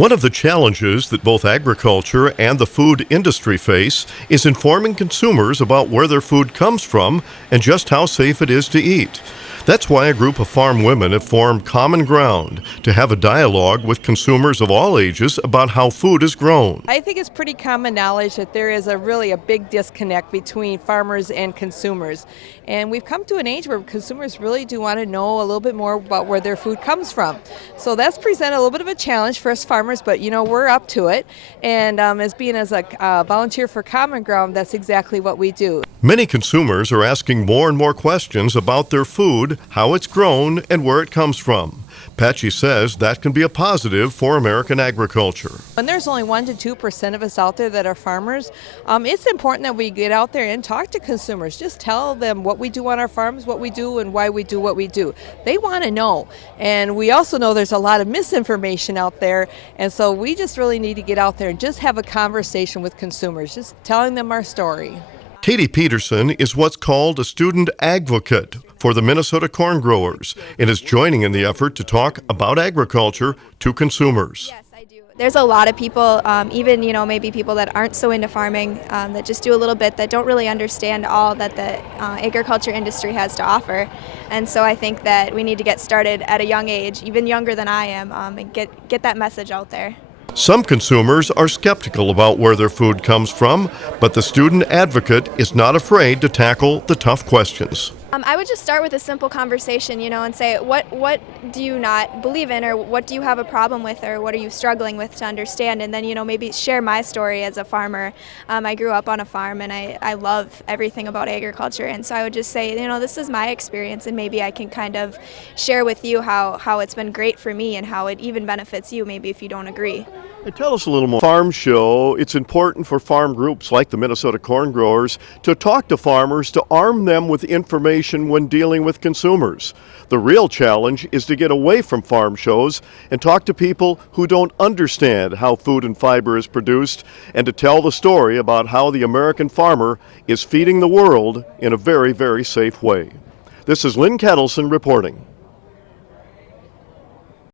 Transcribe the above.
One of the challenges that both agriculture and the food industry face is informing consumers about where their food comes from and just how safe it is to eat. That's why a group of farm women have formed Common Ground to have a dialogue with consumers of all ages about how food is grown. I think it's pretty common knowledge that there is really a big disconnect between farmers and consumers. And we've come to an age where consumers really do want to know a little bit more about where their food comes from. So that's presented a little bit of a challenge for us farmers, but we're up to it. And as a volunteer for Common Ground, that's exactly what we do. Many consumers are asking more and more questions about their food, how it's grown, and where it comes from. Patchy says that can be a positive for American agriculture. When there's only 1% to 2% of us out there that are farmers, it's important that we get out there and talk to consumers. Just tell them what we do on our farms, what we do, and why we do what we do. They want to know. And we also know there's a lot of misinformation out there. And so we just really need to get out there and just have a conversation with consumers, just telling them our story. Ketelsen is what's called a student advocate for the Minnesota corn growers and is joining in the effort to talk about agriculture to consumers. Yes, I do. There's a lot of people, even maybe people that aren't so into farming, that just do a little bit, that don't really understand all that the agriculture industry has to offer. And so I think that we need to get started at a young age, even younger than I am, and get that message out there. Some consumers are skeptical about where their food comes from, but the student advocate is not afraid to tackle the tough questions. I would just start with a simple conversation, and say, what do you not believe in, or what do you have a problem with, or what are you struggling with to understand, and then, maybe share my story as a farmer. I grew up on a farm, and I love everything about agriculture, and so I would just say, this is my experience, and maybe I can kind of share with you how it's been great for me and how it even benefits you, maybe if you don't agree. Hey, tell us a little more. Farm show, it's important for farm groups like the Minnesota corn growers to talk to farmers to arm them with information when dealing with consumers. The real challenge is to get away from farm shows and talk to people who don't understand how food and fiber is produced, and to tell the story about how the American farmer is feeding the world in a very, very safe way. This is Lynn Ketelsen reporting.